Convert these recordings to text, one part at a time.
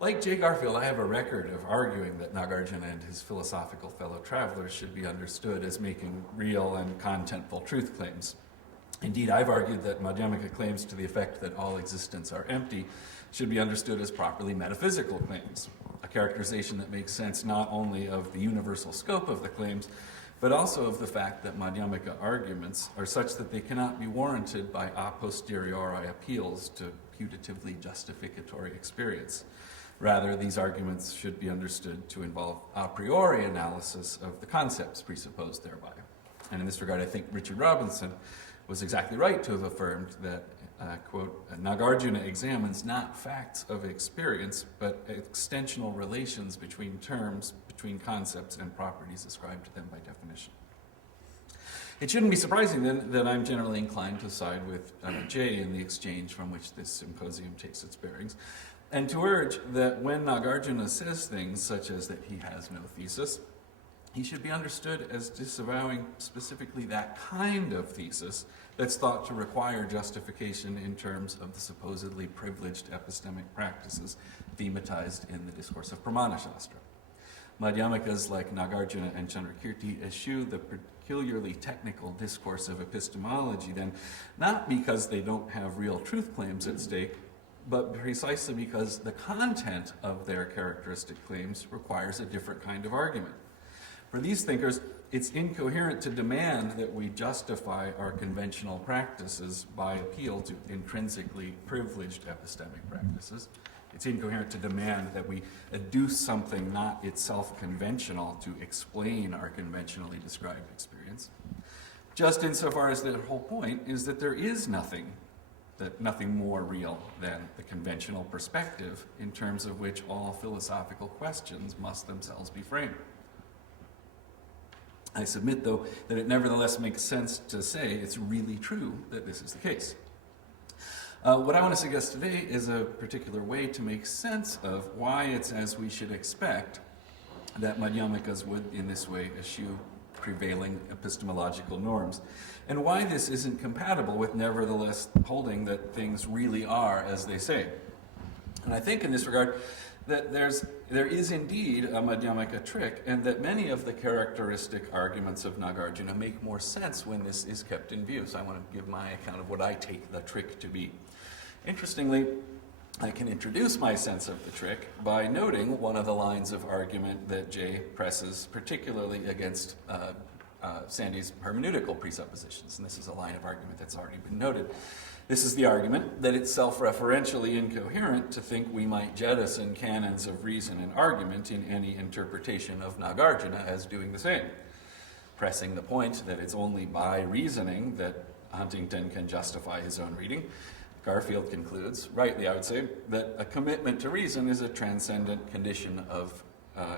Like Jay Garfield, I have a record of arguing that Nagarjuna and his philosophical fellow travelers should be understood as making real and contentful truth claims. Indeed, I've argued that Madhyamaka claims to the effect that all existents are empty should be understood as properly metaphysical claims, a characterization that makes sense not only of the universal scope of the claims, but also of the fact that Madhyamaka arguments are such that they cannot be warranted by a posteriori appeals to putatively justificatory experience. Rather, these arguments should be understood to involve a priori analysis of the concepts presupposed thereby. And in this regard, I think Richard Robinson was exactly right to have affirmed that, quote, Nagarjuna examines not facts of experience, but extensional relations between terms, between concepts, and properties ascribed to them by definition. It shouldn't be surprising, then, that I'm generally inclined to side with Jay in the exchange from which this symposium takes its bearings, and to urge that when Nagarjuna says things such as that he has no thesis, he should be understood as disavowing specifically that kind of thesis that's thought to require justification in terms of the supposedly privileged epistemic practices thematized in the discourse of Pramana-shastra. Madhyamakas like Nagarjuna and Dharmakirti eschew the peculiarly technical discourse of epistemology, then, not because they don't have real truth claims at stake, but precisely because the content of their characteristic claims requires a different kind of argument. For these thinkers, it's incoherent to demand that we justify our conventional practices by appeal to intrinsically privileged epistemic practices. It's incoherent to demand that we adduce something not itself conventional to explain our conventionally described experience. Just insofar as the whole point is that there is nothing more real than the conventional perspective in terms of which all philosophical questions must themselves be framed. I submit, though, that it nevertheless makes sense to say it's really true that this is the case. What I want to suggest today is a particular way to make sense of why it's as we should expect that Madhyamakas would, in this way, eschew prevailing epistemological norms, and why this isn't compatible with nevertheless holding that things really are as they say. And I think in this regard that there is indeed a Madhyamaka trick, and that many of the characteristic arguments of Nagarjuna make more sense when this is kept in view. So I want to give my account of what I take the trick to be. Interestingly, I can introduce my sense of the trick by noting one of the lines of argument that Jay presses, particularly against Sandy's hermeneutical presuppositions. And this is a line of argument that's already been noted. This is the argument that it's self-referentially incoherent to think we might jettison canons of reason and argument in any interpretation of Nagarjuna as doing the same, pressing the point that it's only by reasoning that Huntington can justify his own reading. Garfield concludes, rightly I would say, that a commitment to reason is a transcendent condition of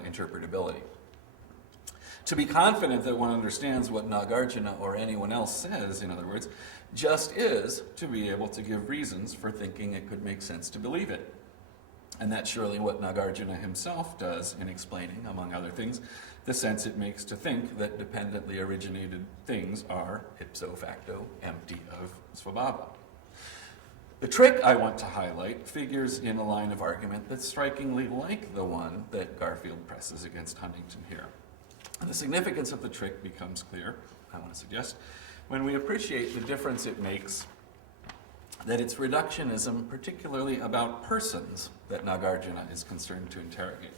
interpretability. To be confident that one understands what Nagarjuna or anyone else says, in other words, just is to be able to give reasons for thinking it could make sense to believe it. And that's surely what Nagarjuna himself does in explaining, among other things, the sense it makes to think that dependently originated things are, ipso facto, empty of svabhava. The trick I want to highlight figures in a line of argument that's strikingly like the one that Garfield presses against Huntington here. And the significance of the trick becomes clear, I want to suggest, when we appreciate the difference it makes that it's reductionism, particularly about persons, that Nagarjuna is concerned to interrogate.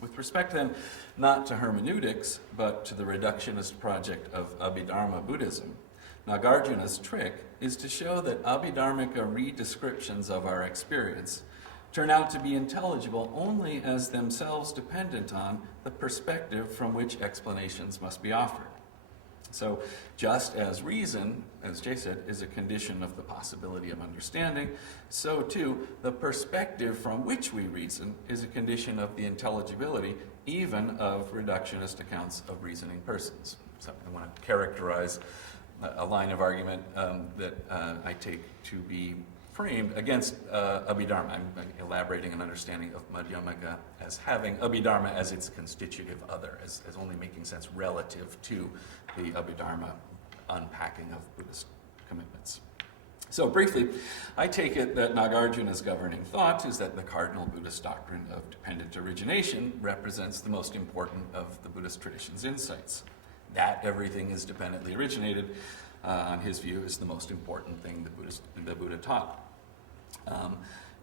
With respect then, not to hermeneutics, but to the reductionist project of Abhidharma Buddhism, Nagarjuna's trick is to show that Abhidharmika re-descriptions of our experience turn out to be intelligible only as themselves dependent on the perspective from which explanations must be offered. So just as reason, as Jay said, is a condition of the possibility of understanding, so too the perspective from which we reason is a condition of the intelligibility even of reductionist accounts of reasoning persons. So I want to characterize a line of argument that I take to be framed against Abhidharma. I'm elaborating an understanding of Madhyamaka as having Abhidharma as its constitutive other, as only making sense relative to the Abhidharma unpacking of Buddhist commitments. So briefly, I take it that Nagarjuna's governing thought is that the cardinal Buddhist doctrine of dependent origination represents the most important of the Buddhist tradition's insights. That everything is dependently originated, on his view, is the most important thing the Buddha taught.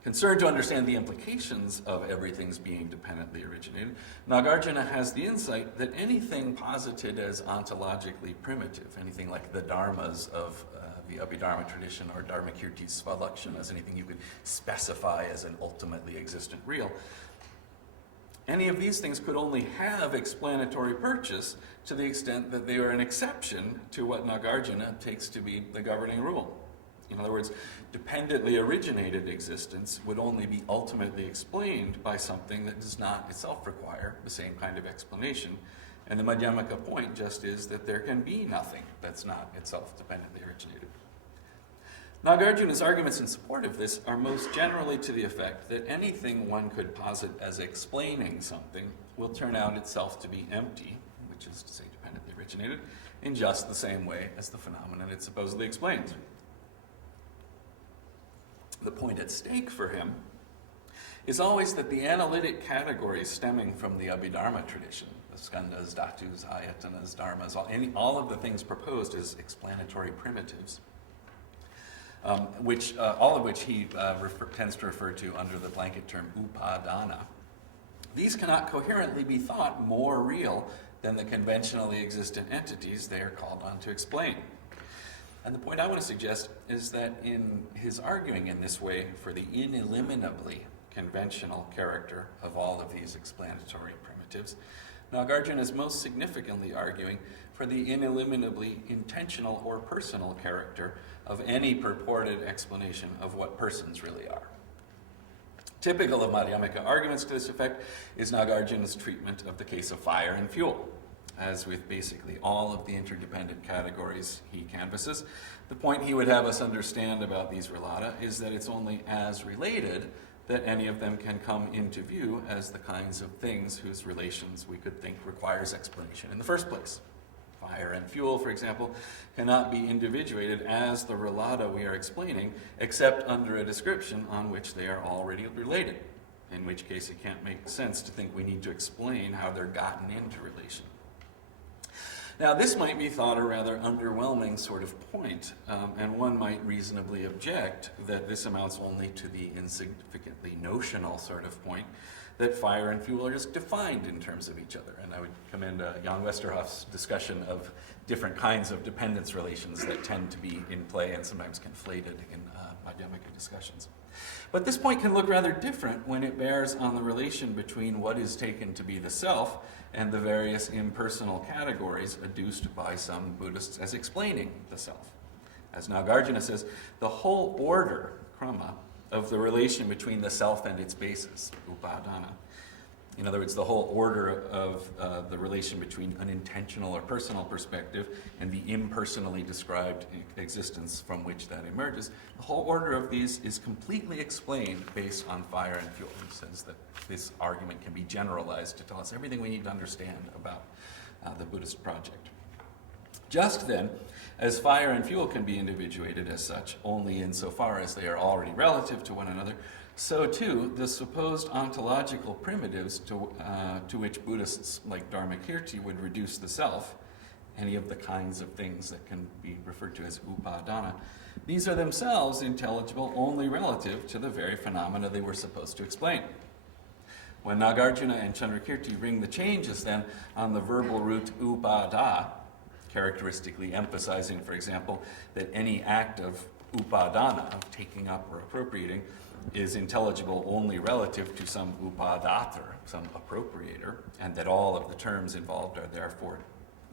Concerned to understand the implications of everything's being dependently originated, Nagarjuna has the insight that anything posited as ontologically primitive, anything like the dharmas of the Abhidharma tradition or Dharmakirti's Svalakshanas, anything you could specify as an ultimately existent real, any of these things could only have explanatory purchase to the extent that they are an exception to what Nagarjuna takes to be the governing rule. In other words, dependently originated existence would only be ultimately explained by something that does not itself require the same kind of explanation. And the Madhyamaka point just is that there can be nothing that's not itself dependently originated. Nagarjuna's arguments in support of this are most generally to the effect that anything one could posit as explaining something will turn out itself to be empty, which is to say dependently originated, in just the same way as the phenomenon it supposedly explains. The point at stake for him is always that the analytic categories stemming from the Abhidharma tradition, the skandhas, dhatus, ayatanas, dharmas, all of the things proposed as explanatory primitives, all of which he tends to refer to under the blanket term upadana. These cannot coherently be thought more real than the conventionally existent entities they are called on to explain. And the point I want to suggest is that in his arguing in this way for the ineliminably conventional character of all of these explanatory primitives, Nagarjuna is most significantly arguing for the ineliminably intentional or personal character of any purported explanation of what persons really are. Typical of Madhyamaka arguments to this effect is Nagarjuna's treatment of the case of fire and fuel. As with basically all of the interdependent categories he canvasses, the point he would have us understand about these relata is that it's only as related that any of them can come into view as the kinds of things whose relations we could think requires explanation in the first place. Fire and fuel, for example, cannot be individuated as the relata we are explaining, except under a description on which they are already related, in which case it can't make sense to think we need to explain how they're gotten into relation. Now, this might be thought a rather underwhelming sort of point, and one might reasonably object that this amounts only to the insignificantly notional sort of point that fire and fuel are just defined in terms of each other. And I would commend Jan Westerhoff's discussion of different kinds of dependence relations that tend to be in play and sometimes conflated in Madhyamaka discussions. But this point can look rather different when it bears on the relation between what is taken to be the self and the various impersonal categories adduced by some Buddhists as explaining the self. As Nagarjuna says, the whole order, krama, of the relation between the self and its basis, upadana. In other words, the whole order of the relation between an intentional or personal perspective and the impersonally described existence from which that emerges, the whole order of these is completely explained based on fire and fuel. He says that this argument can be generalized to tell us everything we need to understand about the Buddhist project. Just then, as fire and fuel can be individuated as such only insofar as they are already relative to one another, so too the supposed ontological primitives to which Buddhists like Dharmakirti would reduce the self, any of the kinds of things that can be referred to as upadana, these are themselves intelligible only relative to the very phenomena they were supposed to explain. When Nagarjuna and Chandrakirti ring the changes then on the verbal root upada, characteristically emphasizing, for example, that any act of upadana, of taking up or appropriating, is intelligible only relative to some upadatar, some appropriator, and that all of the terms involved are therefore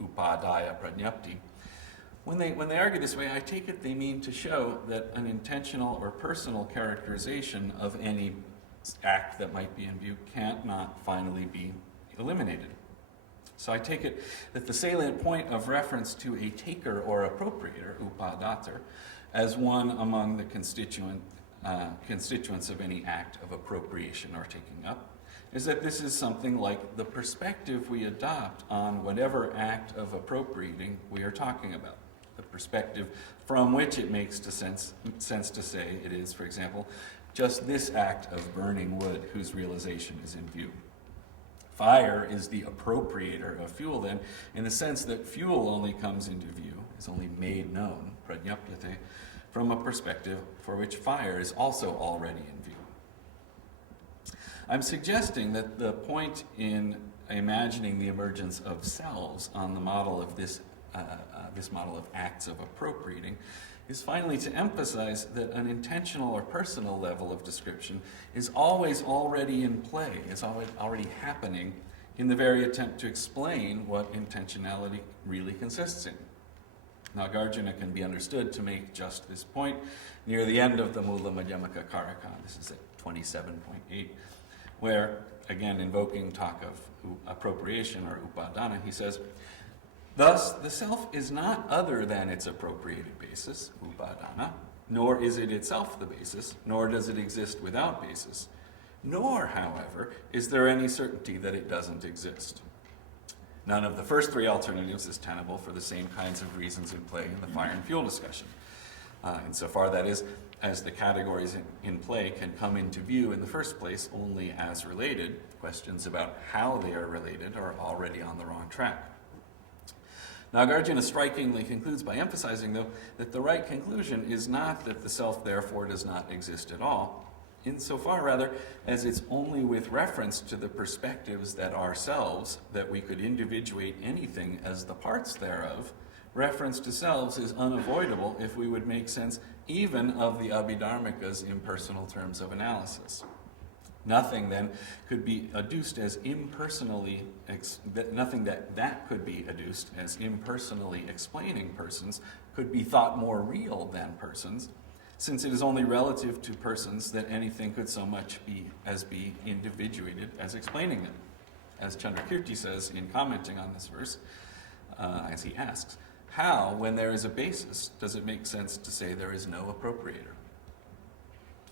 upadaya prajnapti. When they argue this way, I take it they mean to show that an intentional or personal characterization of any act that might be in view can't not finally be eliminated. So I take it that the salient point of reference to a taker or appropriator, upadatar, as one among the constituents of any act of appropriation or taking up, is that this is something like the perspective we adopt on whatever act of appropriating we are talking about. the perspective from which it makes sense to say it is, for example, just this act of burning wood whose realization is in view. Fire is the appropriator of fuel, then, in the sense that fuel only comes into view, is only made known, prajnapyate, from a perspective for which fire is also already in view. I'm suggesting that the point in imagining the emergence of selves on the model of this model of acts of appropriating is finally to emphasize that an intentional or personal level of description is always already in play, is already happening in the very attempt to explain what intentionality really consists in. Nagarjuna can be understood to make just this point near the end of the Mula Madhyamaka Karaka. This is at 27.8, where, again invoking talk of appropriation or upadana, he says, thus, the self is not other than its appropriated basis, upadana, nor is it itself the basis, nor does it exist without basis, nor, however, is there any certainty that it doesn't exist. None of the first three alternatives is tenable for the same kinds of reasons in play in the fire and fuel discussion. Insofar, that is, as the categories in play can come into view in the first place only as related, questions about how they are related are already on the wrong track. Nagarjuna strikingly concludes by emphasizing, though, that the right conclusion is not that the self therefore does not exist at all, insofar rather as it's only with reference to the perspectives that are selves that we could individuate anything as the parts thereof. Reference to selves is unavoidable if we would make sense even of the Abhidharmaka's impersonal terms of analysis. Nothing then could be adduced as impersonally, nothing that could be adduced as impersonally explaining persons could be thought more real than persons, since it is only relative to persons that anything could so much be individuated as explaining them. As Chandrakirti says in commenting on this verse, as he asks, how, when there is a basis, does it make sense to say there is no appropriator?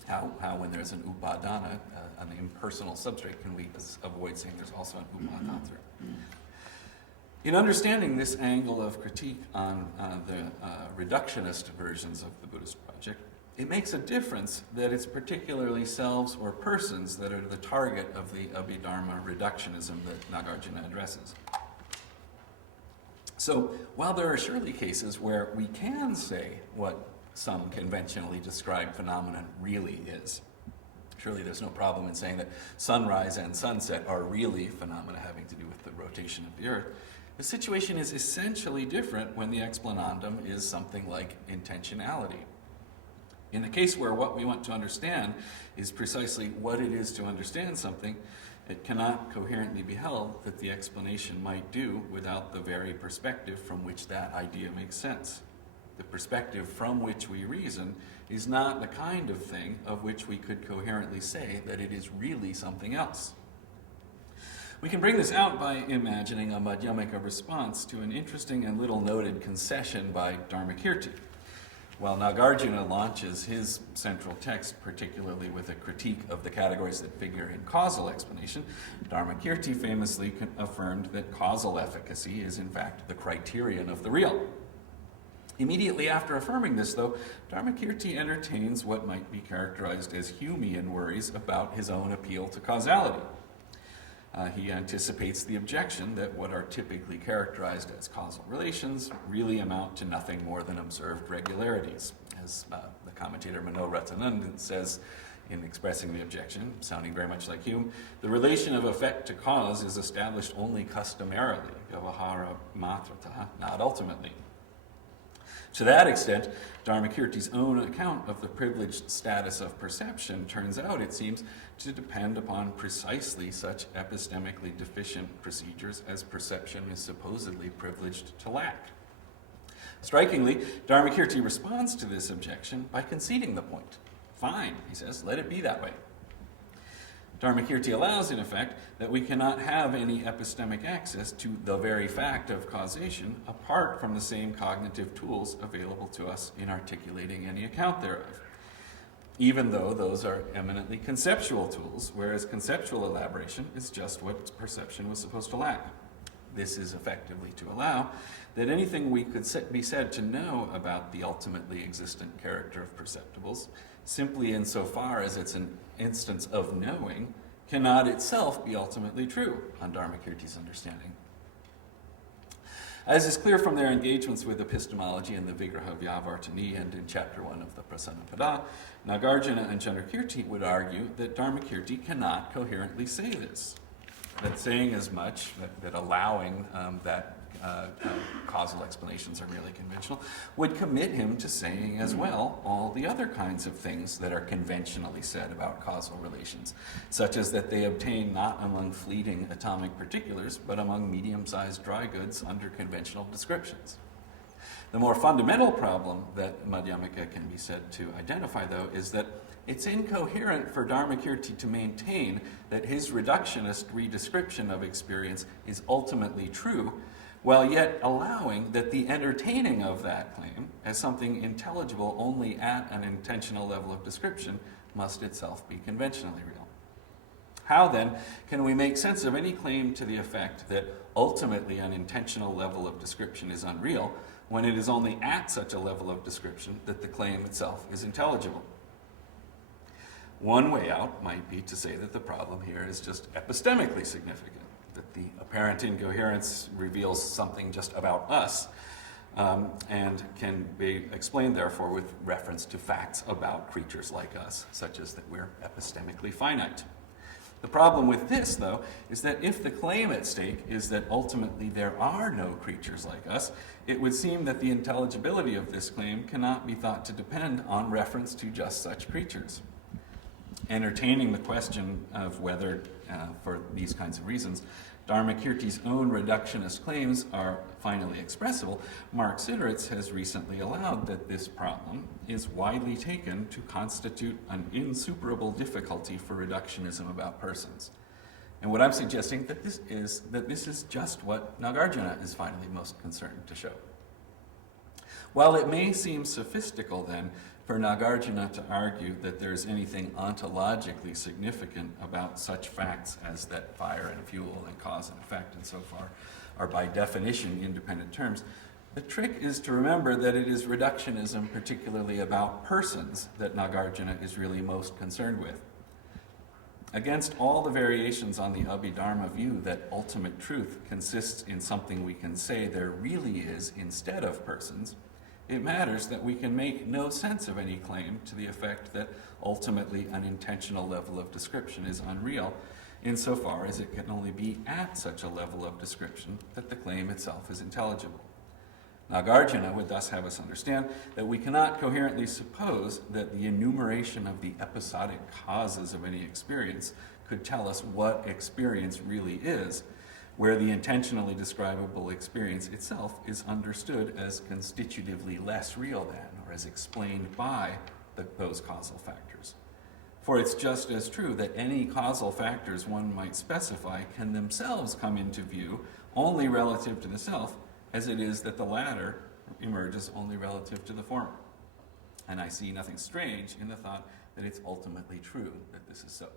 How when there's an upadana, an impersonal substrate, can we avoid saying there's also an upadana? In understanding this angle of critique on the reductionist versions of the Buddhist project, it makes a difference that it's particularly selves or persons that are the target of the Abhidharma reductionism that Nagarjuna addresses. So, while there are surely cases where we can say what some conventionally described phenomenon really is, surely there's no problem in saying that sunrise and sunset are really phenomena having to do with the rotation of the earth. The situation is essentially different when the explanandum is something like intentionality. In the case where what we want to understand is precisely what it is to understand something, it cannot coherently be held that the explanation might do without the very perspective from which that idea makes sense. The perspective from which we reason is not the kind of thing of which we could coherently say that it is really something else. We can bring this out by imagining a Madhyamaka response to an interesting and little noted concession by Dharmakirti. While Nagarjuna launches his central text particularly with a critique of the categories that figure in causal explanation, Dharmakirti famously affirmed that causal efficacy is in fact the criterion of the real. Immediately after affirming this, though, Dharmakirti entertains what might be characterized as Humean worries about his own appeal to causality. He anticipates the objection that what are typically characterized as causal relations really amount to nothing more than observed regularities. As the commentator Mano Ratanandan says in expressing the objection, sounding very much like Hume, the relation of effect to cause is established only customarily, vyavahara matrata, not ultimately. To that extent, Dharmakirti's own account of the privileged status of perception turns out, it seems, to depend upon precisely such epistemically deficient procedures as perception is supposedly privileged to lack. Strikingly, Dharmakirti responds to this objection by conceding the point. Fine, he says, let it be that way. Dharmakirti allows, in effect, that we cannot have any epistemic access to the very fact of causation apart from the same cognitive tools available to us in articulating any account thereof, even though those are eminently conceptual tools, whereas conceptual elaboration is just what perception was supposed to lack. this is effectively to allow that anything we could be said to know about the ultimately existent character of perceptibles, simply insofar as it's an instance of knowing, cannot itself be ultimately true on Dharmakirti's understanding. As is clear from their engagements with epistemology in the Vigraha Vyavartani and in Chapter 1 of the Prasannapada, Nagarjuna and Chandrakirti would argue that Dharmakirti cannot coherently say this. That saying as much, that allowing that causal explanations are merely conventional, would commit him to saying as well all the other kinds of things that are conventionally said about causal relations, such as that they obtain not among fleeting atomic particulars, but among medium-sized dry goods under conventional descriptions. The more fundamental problem that Madhyamaka can be said to identify, though, is that it's incoherent for Dharmakirti to maintain that his reductionist redescription of experience is ultimately true, while yet allowing that the entertaining of that claim as something intelligible only at an intentional level of description must itself be conventionally real. How, then, can we make sense of any claim to the effect that ultimately an intentional level of description is unreal when it is only at such a level of description that the claim itself is intelligible? One way out might be to say that the problem here is just epistemically significant, that the apparent incoherence reveals something just about us, and can be explained, therefore, with reference to facts about creatures like us, such as that we're epistemically finite. The problem with this, though, is that if the claim at stake is that ultimately there are no creatures like us, it would seem that the intelligibility of this claim cannot be thought to depend on reference to just such creatures. Entertaining the question of whether, for these kinds of reasons, Dharmakirti's own reductionist claims are finally expressible, Mark Sideritz has recently allowed that this problem is widely taken to constitute an insuperable difficulty for reductionism about persons. And what I'm suggesting that this is just what Nagarjuna is finally most concerned to show. While it may seem sophistical, then, for Nagarjuna to argue that there's anything ontologically significant about such facts as that fire and fuel and cause and effect and so far are by definition independent terms, the trick is to remember that it is reductionism, particularly about persons, that Nagarjuna is really most concerned with. Against all the variations on the Abhidharma view that ultimate truth consists in something we can say there really is instead of persons, it matters that we can make no sense of any claim to the effect that ultimately an intentional level of description is unreal, insofar as it can only be at such a level of description that the claim itself is intelligible. Nagarjuna would thus have us understand that we cannot coherently suppose that the enumeration of the episodic causes of any experience could tell us what experience really is, where the intentionally describable experience itself is understood as constitutively less real than, or as explained by, those causal factors. For it's just as true that any causal factors one might specify can themselves come into view only relative to the self, as it is that the latter emerges only relative to the former. And I see nothing strange in the thought that it's ultimately true that this is so.